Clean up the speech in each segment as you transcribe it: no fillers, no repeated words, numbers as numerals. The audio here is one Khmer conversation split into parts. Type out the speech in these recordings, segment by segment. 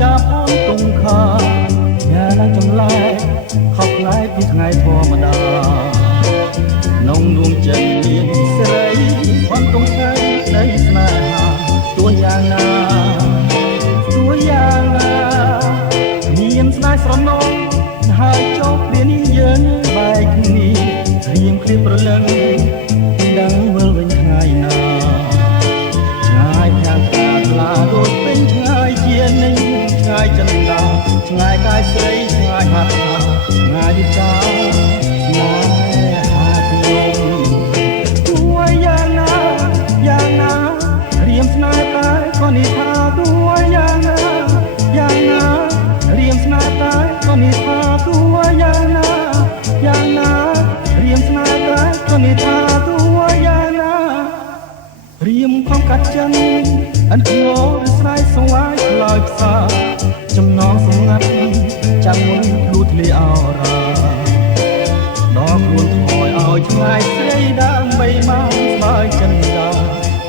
ចាប់អូនទុំខាយ៉ាណាចម្លែកខុសប្លែកពីថ្ងៃធម្មតានងដួងចិត្តមានស្រីអូនទុំថ្ងៃនៃស្នេហាទោះយ៉ាងណាមានស្នេហ៍ស្រណងហើយចុះព្រានេះយើងបែកគ្នារៀងឃ្លៀបប្រលឹងដឹងវិលវិញថ្ងៃណាឆ្ងាយខាងតាថ្លាដូចពេញឆ្ងាយជានឹងឆ្ងាយចិនដាឆ្ងាយកាយស្រីឆ្ងាយហាត់ថាឆ្ងាយពីចោលឆ្ងាយហាត់ខ្ញុំទោះយ៉ាងណារៀមស្នេហ៍តែក៏នេះថាទោះយ៉ាងណារៀមស្នេហ៍តែក៏នេះថាទោះយ៉ាងណារៀមស្នេហ៍តែក៏នេះថាទោះយ៉ាងណារៀមខំកាត់ចិនអន្ទោស្រ័យសង្វាយខ្លោចផ្សាចំណងសម្ងាត់ចាំមុនភ្លូធ្លាអរ៉ាដល់ខ្លួនថយឲ្យឆ្ងាយស្រីដើម្បីមកស្បើយចិនដា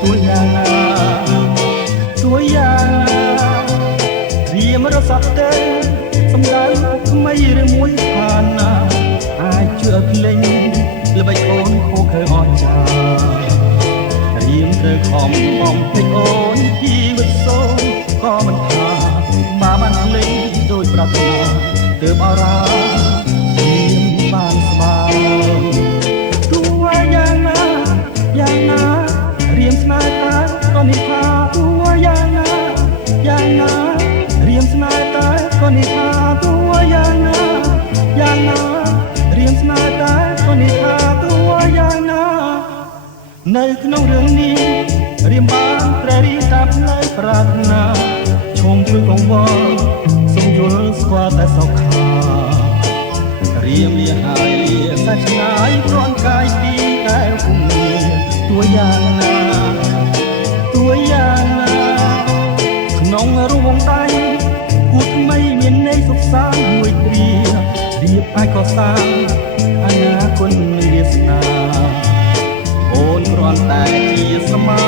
ទោះយ៉ាងណារៀមរស័ព្ទទេសម្ដៅថ្មីឬមួយឋានណាអាចជឿភ្លេងល្បិចអូនខូខើអស្ចារ្យរៀមត្រូវខំបំពេញអូនជីវិតសូនក៏មិនថាបានភ្លេងដោយប្រាថ្នាទើបអរ៉ារៀមបានស្បើទោះយ៉ាងណារៀមស្នេហ៍តែក៏នេះថាទោះយ៉ាងណារៀមស្នេហ៍តែក៏នេះថាទោះយ៉ាងណារៀមស្នេហ៍តែក៏នេះថាទោះយ៉ាងណានៅក្នុងរឿងនេះរៀមបានព្រះរីតាផ្នែកប្រាថ្នាឈុំជួយកង្វល់សូមយល់ស្គាល់តែសុខារៀមលាហើយលាសាច់ឆ្ងាយព្រនកាយពីកែវភូមិទោះយ៉ាងណាក្នុងរងដៃគូថ្មីមានន័យសុខសាន្តមួយគ្រារៀបអាចកសាងអនាគតវាសនាអូនគ្រាន់តែជាស្មោ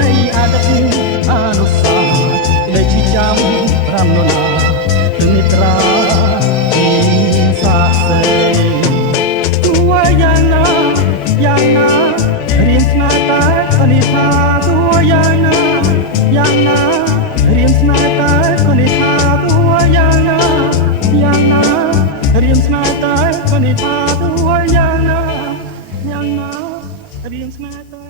នៃអតីតអនុស្សាវរីយ៍ដែលជាចាំប្រាំនរណាទិញត្រាពីសាសេទោះយ៉ាងណារៀមស្នេហ៍តែអនិច្ចាទោះយ៉ាងណារៀមស្នេហ៍តែក៏នេះថាទោះយ៉ាងណារៀមស្នេហ៍តែក៏នេះថាទោះយ៉ាងណារៀមស្នេហ៍តែ